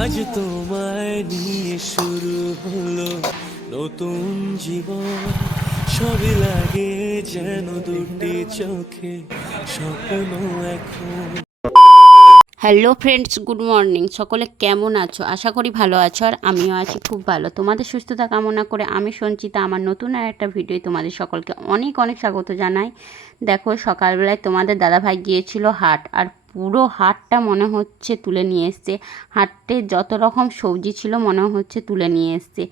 আজ তোমায় নিয়ে শুরু হলো নতুন জীবন, সবই লাগে যেন দুটি চোখে স্বপ্ন এখন। Hello friends, good morning. সকলে কেমন আছো? আশা করি ভালো আছো, আর আমিও আছি খুব ভালো। তোমাদের সুস্থতা কামনা করে আমি সঞ্চিতা আমার নতুন আর একটা ভিডিও তোমাদের সকলকে অনেক অনেক স্বাগত জানাই। দেখো, সকালবেলায় তোমাদের দাদাভাই গিয়েছিল হাট, আর পুরো হাটটা মনে হচ্ছে তুলে নিয়ে এসছে। হাটে যত রকম সবজি ছিল মনে হচ্ছে তুলে নিয়ে এসছে।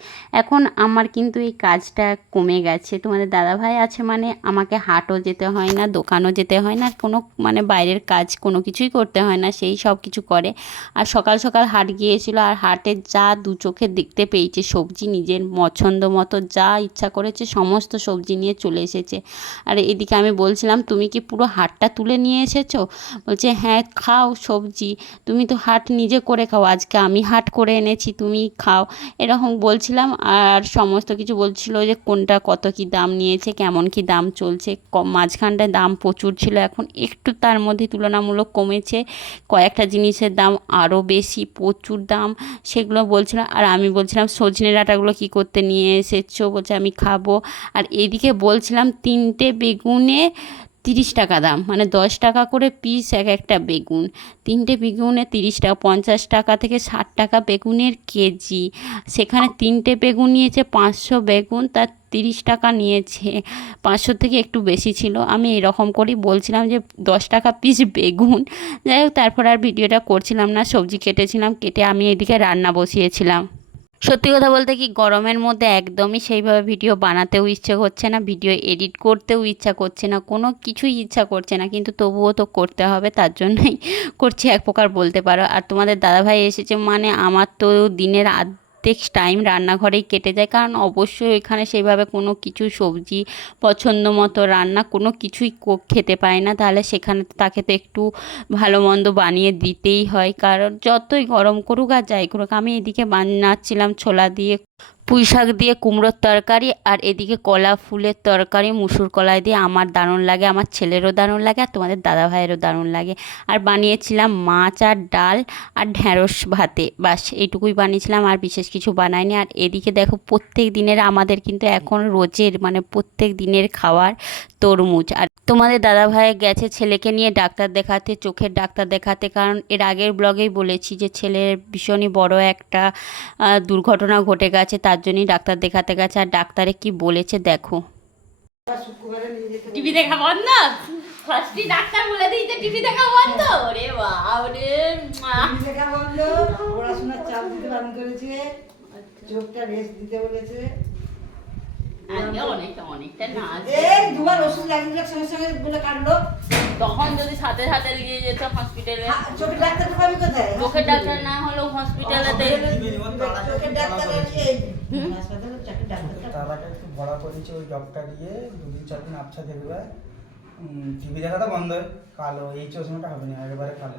এখন আমার কিন্তু এই কাজটা কমে গেছে। তোমাদের দাদাভাই আছে মানে আমাকে হাটও যেতে হয় না, দোকানও যেতে হয় না, কোনো মানে বাইরের কাজ কোনো কিছুই করতে হয় না, সেই সব কিছু করে। আর সকাল সকাল হাট গিয়েছিল, আর হাটে যা দু চোখে দেখতে পেয়েছে সবজি, নিজের পছন্দ মতো যা ইচ্ছা করেছে সমস্ত সবজি নিয়ে চলে এসেছে। আর এদিকে আমি বলছিলাম, তুমি কি পুরো হাটটা তুলে নিয়ে এসেছো? বলছে হ্যাঁ, খাও সবজি, তুমি তো হাট নিজে করে খাও, আজকে আমি হাট করে এনেছি, তুমি খাও, এরকম বলছিলাম। আর সমস্ত কিছু বলছিল যে কোনটা কত কি দাম নিয়েছে, কেমন কি দাম চলছে। মাঝখানটায় দাম প্রচুর ছিল, এখন একটু তার মধ্যে তুলনামূলক কমেছে। কয়েকটা জিনিসের দাম আরও বেশি, প্রচুর দাম, সেগুলো বলছিলাম। আর আমি বলছিলাম সজনে ডাঁটাগুলো কী করতে নিয়ে এসেছো? বলছে আমি খাবো। আর এদিকে বলছিলাম 3টে বেগুনে 30 টাকা দাম, মানে 10 টাকা করে পিস এক একটা বেগুন। 3টে বেগুনে 30 টাকা, 50 টাকা থেকে 60 টাকা বেগুনের কেজি। সেখানে 3টে বেগুন নিয়েছে, 500 বেগুন, তার 30 টাকা নিয়েছে। 500 থেকে একটু বেশি ছিল। আমি এরকম করেই বলছিলাম যে 10 টাকা পিস বেগুন। যাই হোক, তারপর আর ভিডিওটা করছিলাম না, সবজি কেটেছিলাম, কেটে আমি এদিকে রান্না বসিয়েছিলাম। সত্যি কথা বলতে কি, গরমের মধ্যে একদমই সেইভাবে ভিডিও বানাতেও ইচ্ছে করছে না, ভিডিও এডিট করতেও ইচ্ছা করছে না, কোনো কিছুই ইচ্ছা করছে না, কিন্তু তবুও তো করতে হবে, তার জন্যই করছি এক প্রকার বলতে পারো। আর তোমাদের দাদাভাই এসেছে মানে আমার তো দিনের অর্ধেক টাইম রান্নাঘরেই কেটে যায়, কারণ অবশ্যই এখানে সেইভাবে কোনো কিছু সবজি পছন্দ মতো রান্না কোনো কিছুই খেতে পায় না, তাহলে সেখানে তাকে তো একটু ভালো মন্দ বানিয়ে দিতেই হয়, কারণ যতই গরম করুক আর যাই করুক। আমি এদিকে বানাচ্ছিলাম ছোলা দিয়ে, পুঁই শাক দিয়ে কুমড়োর তরকারি, আর এদিকে কলা ফুলের তরকারি মুসুর কলাই দিয়ে। আমার দারুণ লাগে, আমার ছেলেরও দারুণ লাগে, আর তোমাদের দাদা ভাইয়েরও দারুণ লাগে। আর বানিয়েছিলাম মাছ আর ডাল আর ঢ্যাঁড়স ভাতে, বাস এইটুকুই বানিয়েছিলাম, আর বিশেষ কিছু বানাইনি। আর এদিকে দেখো, প্রত্যেক দিনের আমাদের কিন্তু এখন রোজের মানে প্রত্যেক দিনের খাওয়ার তরমুজ। আর তোমাদের দাদাভাই গেছে ছেলেকে নিয়ে ডাক্তার দেখাতে, চোখের ডাক্তার দেখাতে, কারণ এর আগের ব্লগেই বলেছি যে ছেলের ভীষণই বড় একটা দুর্ঘটনা ঘটে গেছে, তার জন্যই ডাক্তার দেখাতে গেছে। আর ডাক্তারে কি বলেছে দেখো। টিভি দেখা বন্ধ, ফার্স্টই ডাক্তার বলে দিয়েছে টিভি দেখা বন্ধ। ওরে বাবা রে, টিভি দেখা বন্ধ, পড়াশোনার চাপ দিতে বারণ করেছে, চোখটা রেস্ট দিতে বলেছে। আগে অনেকটা নাচ, এই দুবার ওষুধ লাগিয়ে দিলে সঙ্গে সঙ্গে বলে কাটলো। তখন যদি সাথে সাথে নিয়ে যেত হসপিটালে। চোখের ডাক্তার পাবি কোথায়? চোখের ডাক্তার না হলেও হসপিটালেতে। চোখের ডাক্তার আছে, হাসপাতালে চোখের ডাক্তার। তারাটা একটু বড় করেছে, ওই জবটা দিয়ে 2-4 দিন আবছা দেখবে। টিভি দেখাটা বন্ধ, কালো এই চশমাটা হবে না, একেবারে কালো।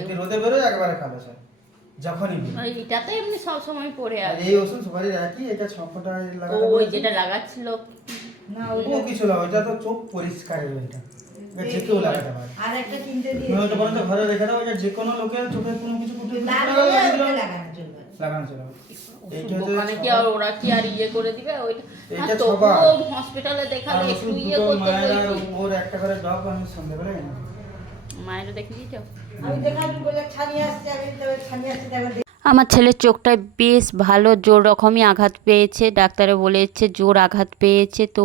যদি রোদে বেরোয় একেবারে কালো স্যার, যখনই এটা তো এমনি সব সময় পড়ে আর আছে। এই ওষুধ সবারই একই, এটা 6 ফোঁটা লাগাতে ওই যেটা লাগাচ্ছিল না ও কিছু না, ওইটা তো চোখ পরিষ্কারের, ওইটা এটা যে কেউ লাগাতে পারে। আর একটা কিনতে দিয়ে ওইটা বরঞ্চ ঘরে রেখে দাও, ওইটা যে কোনো লোকের চোখে কোনো কিছু ফুটে লাগানো চলবে। লাগানো চলবে। এইটা ওখানে কি আর ওরা কি আর ইয়ে করে দিবে ওইটা? এইটা তবুও সবার। হসপিটালে আর দেখালে একটু ওষুধ ইয়ে দুটো করতে মায়ের আর বলছি। ওর একটা করে ডব আমি সন্ধ্যাবেলা এনে দিই। মায়েরও দেখে দিয়েছ? আমি দেখাবি বলে ছানিয়ে আসছে, আমি তবে ছানিয়ে আসছে দেখো। আমার ছেলের চোখটায় বেশ ভালো জোর রকমই আঘাত পেয়েছে, ডাক্তারে বলেছে জোর আঘাত পেয়েছে, তো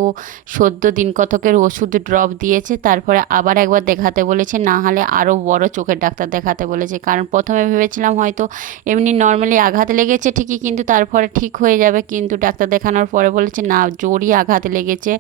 সদ্য দিন কতকের ওষুধ ড্রপ দিয়েছে, তারপরে আবার একবার দেখাতে বলেছে, না হলে আরও বড় চোখের ডাক্তার দেখাতে বলেছে। কারণ প্রথমে ভেবেছিলাম হয়তো এমনি নর্মালি আঘাত লেগেছে ঠিকই, কিন্তু তারপরে ঠিক হয়ে যাবে, কিন্তু ডাক্তার দেখানোর পরে বলেছে না, জোরই আঘাত লেগেছে,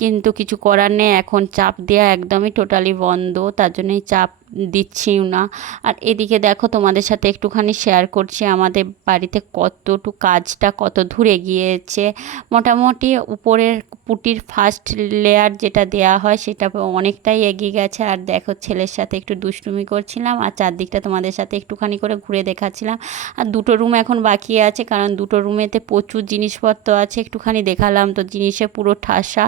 কিন্তু কিছু করার নেই, এখন চাপ দেওয়া একদমই টোটালি বন্ধ, তার জন্যই চাপ দিচ্ছিও না। আর এদিকে দেখো, তোমাদের সাথে একটুখানি শেয়ার করছি আমাদের বাড়িতে কতটুকু কাজটা কত দূর এগিয়েছে। মোটামুটি উপরের পুটির ফার্স্ট লেয়ার যেটা দেয়া হয় সেটা অনেকটাই এগিয়ে গেছে। আর দেখো, ছেলের সাথে একটু দুষ্টুমি করছিলাম, আর চারদিকটা তোমাদের সাথে একটুখানি করে ঘুরে দেখাচ্ছিলাম। আর দুটো রুম এখন বাকি আছে, কারণ দুটো রুমেতে প্রচুর জিনিসপত্র আছে, একটুখানি দেখালাম তো জিনিসে পুরো ঠাসা।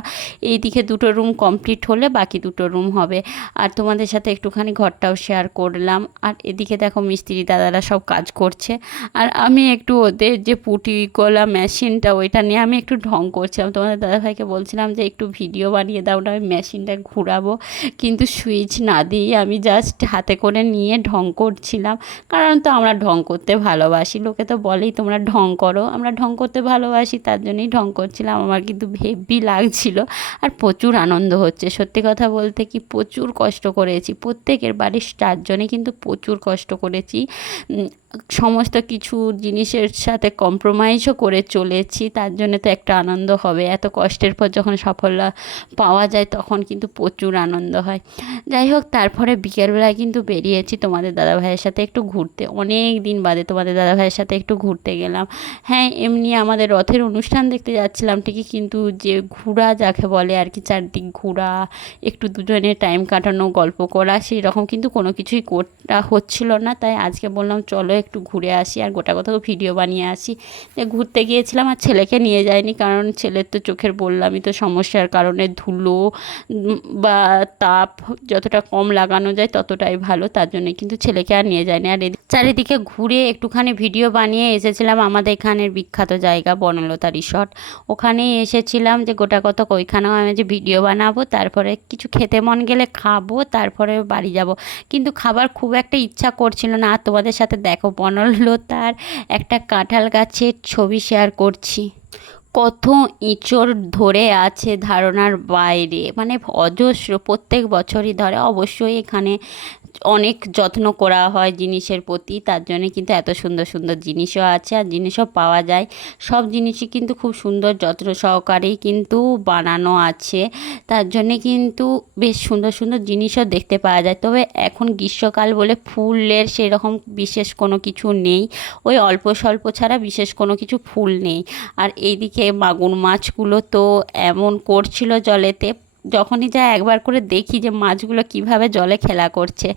এইদিকে দুটো রুম কমপ্লিট হলে বাকি দুটো রুম হবে। আর তোমাদের সাথে একটুখানি ঘর ঘরটাও শেয়ার করলাম। আর এদিকে দেখো মিস্ত্রি দাদারা সব কাজ করছে, আর আমি একটু ওদের যে পুটি কলা মেশিনটা ওইটা নিয়ে আমি একটু ঢং করছিলাম। তোমাদের দাদাভাইকে বলছিলাম যে একটু ভিডিও বানিয়ে দাও না, আমি মেশিনটা ঘুরাবো, কিন্তু সুইচ না দিয়ে আমি জাস্ট হাতে করে নিয়ে ঢং করছিলাম। কারণ তো আমরা ঢং করতে ভালোবাসি, লোকে তো বলেই তোমরা ঢং করো, আমরা ঢং করতে ভালোবাসি, তার জন্যই ঢং করছিলাম। আমার কিন্তু হেভি লাগছিল আর প্রচুর আনন্দ হচ্ছে। সত্যি কথা বলতে কি প্রচুর কষ্ট করেছি, প্রত্যেকের বাড়ির 4 জনে কিন্তু প্রচুর কষ্ট করেছি, সমস্ত কিছু জিনিসের সাথে কম্প্রোমাইজও করে চলেছি, তার জন্য তো একটা আনন্দ হবে। এত কষ্টের পর যখন সাফল্য পাওয়া যায় তখন কিন্তু প্রচুর আনন্দ হয়। যাই হোক, তারপরে বিকেলবেলায় কিন্তু বেরিয়েছি তোমাদের দাদাভাইয়ের সাথে একটু ঘুরতে, অনেক দিন বাদে তোমাদের দাদাভাইয়ের সাথে একটু ঘুরতে গেলাম। হ্যাঁ, এমনি আমাদের রথের অনুষ্ঠান দেখতে যাচ্ছিলাম ঠিকই, কিন্তু যে ঘোরা যাকে বলে আর কি, চারদিক ঘোরা, একটু দুজনে টাইম কাটানো, গল্প করা, সেই রকম কিন্তু কোনো কিছুই করা হচ্ছিল না। তাই আজকে বললাম চলো একটু ঘুরে আসি আর গোটা কথা ভিডিও বানিয়ে আসি। ঘুরতে গিয়েছিলাম আর ছেলেকে নিয়ে যাইনি, কারণ ছেলের তো চোখের বললামই তো সমস্যার কারণে ধুলো বা তাপ যতটা কম লাগানো যায় ততটাই ভালো, তার জন্য কিন্তু ছেলেকে আর নিয়ে যায়নি। আর চারিদিকে ঘুরে একটুখানি ভিডিও বানিয়ে এসেছিলাম আমাদের এখানের বিখ্যাত জায়গা বনলতা রিসর্ট, ওখানেই এসেছিলাম যে গোটা কথা ওইখানেও আমি যে ভিডিও বানাবো, তারপরে কিছু খেতে মন গেলে খাবো, তারপরে বাড়ি যাব। কিন্তু খাবার খুব একটা ইচ্ছা করছিল না। আর তোমাদের সাথে দেখো বনলতার একটা কাঁঠাল গাছের ছবি শেয়ার করছি, কত ইঁচড় ধরে আছে ধারণার বাইরে, মানে অজস্র, প্রত্যেক বছরই ধরে। অবশ্যই এখানে অনেক যত্ন করা হয় জিনিসের প্রতি, তার জন্য কিন্তু এত সুন্দর সুন্দর জিনিসও আছে আর জিনিসও পাওয়া যায়। সব জিনিসই কিন্তু খুব সুন্দর যত্ন সহকারেই কিন্তু বানানো আছে, তার জন্যে কিন্তু বেশ সুন্দর সুন্দর জিনিসও দেখতে পাওয়া যায়। তবে এখন গ্রীষ্মকাল বলে ফুলের সেরকম বিশেষ কোনো কিছু নেই, ওই অল্প স্বল্প ছাড়া বিশেষ কোনো কিছু ফুল নেই। আর এইদিকে মাগুর মাছগুলো তো এমন করছিল জলেতে, যখনই যা একবার করে দেখি যে মাছগুলো কিভাবে জলে খেলা করছে,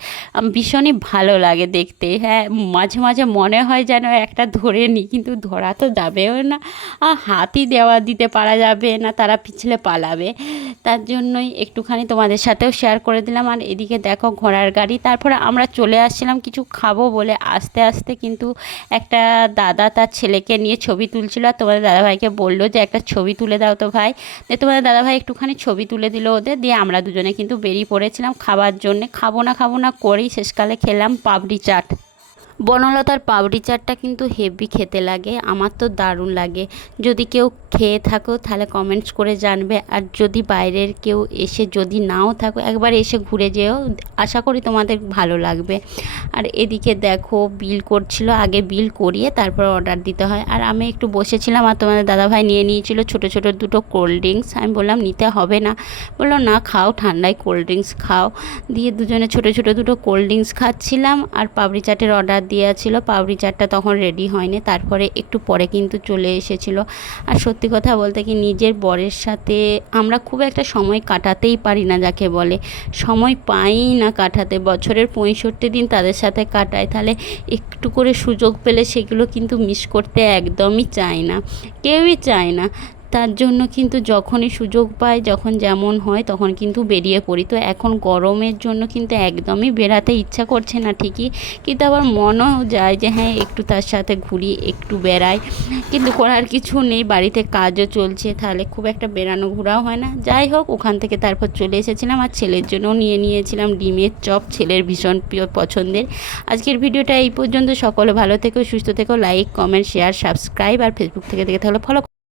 ভীষণই ভালো লাগে দেখতে। হ্যাঁ, মাঝে মাঝে মনে হয় যেন একটা ধরে নিই, কিন্তু ধরা তো যাবেও না, হাতই দিতে পারা যাবে না, তারা পিছলে পালাবে। তার জন্যই একটুখানি তোমাদের সাথেও শেয়ার করে দিলাম। আর এদিকে দেখো ঘোড়ার গাড়ি, তারপরে আমরা চলে আসছিলাম কিছু খাবো বলে। আস্তে আস্তে কিন্তু একটা দাদা তার ছেলেকে নিয়ে ছবি তুলছিল, আর তোমাদের দাদাভাইকে বললো যে একটা ছবি তুলে দাও তো ভাই। তোমাদের দাদাভাই একটুখানি ছবি তুলে দিল ওদের, দিয়ে আমরা দুজনে কিন্তু বেরিয়ে পড়েছিলাম খাবার জন্যে। খাবো না করেই শেষকালে খেলাম পাপড়ি চাট। বনলতার পাপড়ি চাটটা কিন্তু হেভি খেতে লাগে, আমার তো দারুণ লাগে। যদি কেউ খেয়ে থাকো তাহলে কমেন্টস করে জানবে, আর যদি বাইরের কেউ এসে যদি নাও থাকো একবার এসে ঘুরে যেও, আশা করি তোমাদের ভালো লাগবে। আর এদিকে দেখো বিল করছিল, আগে বিল করিয়ে তারপর অর্ডার দিতে হয়। আর আমি একটু বসেছিলাম আর তোমাদের দাদাভাই নিয়ে নিয়েছিল ছোটো ছোটো দুটো কোল্ড ড্রিঙ্কস। আমি বললাম নিতে হবে না, বললো না খাও, ঠান্ডায় কোল্ড ড্রিঙ্কস খাও। দিয়ে দুজনে ছোটো ছোটো দুটো কোল্ড ড্রিঙ্কস খাচ্ছিলাম, আর পাপড়ি চাটের অর্ডার দিয়েছিল। পাপড়ি চাটটা তখন রেডি হয়নি, তারপরে একটু পরে কিন্তু চলে এসেছিলো। আর সত্যি কথা বলতে কি নিজের বরের সাথে আমরা খুব একটা সময় কাটাতেই পারি না, যাকে বলে সময় পাই না কাটাতে, বছরের 65 দিন তাদের সাথে কাটায়, তাহলে একটু করে সুযোগ পেলে সেগুলো কিন্তু মিস করতে একদমই চায় না, কেউই চায় না। তার জন্য কিন্তু যখনই সুযোগ পাই, যখন যেমন হয় তখন কিন্তু বেরিয়ে পড়ি। তো এখন গরমের জন্য কিন্তু একদমই বেরাতে ইচ্ছা করছে না ঠিকই, কিন্তু আবার মনও যায় যে হ্যাঁ একটু তার সাথে ঘুরি, একটু বেড়াই, কিন্তু করার কিছু নেই, বাড়িতে কাজও চলছে, তাহলে খুব একটা বেড়ানো ঘোরাও হয় না। যাই হোক, ওখান থেকে তারপর চলে এসেছিলাম আর ছেলের জন্য নিয়ে নিয়েছিলাম ডিমের চপ, ছেলের ভীষণ প্রিয় পছন্দের। আজকের ভিডিওটা এই পর্যন্ত। সকলে ভালো থেকো, সুস্থ থেকো, লাইক কমেন্ট শেয়ার সাবস্ক্রাইব, আর ফেসবুক থেকে দেখে তাহলে ফলো